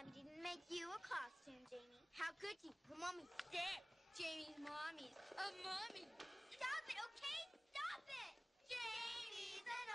Mommy didn't make you a costume, Jamie. How could you? Her mommy's dead. Jamie's mommy's a mummy. Stop it, okay? Stop it! Jamie's an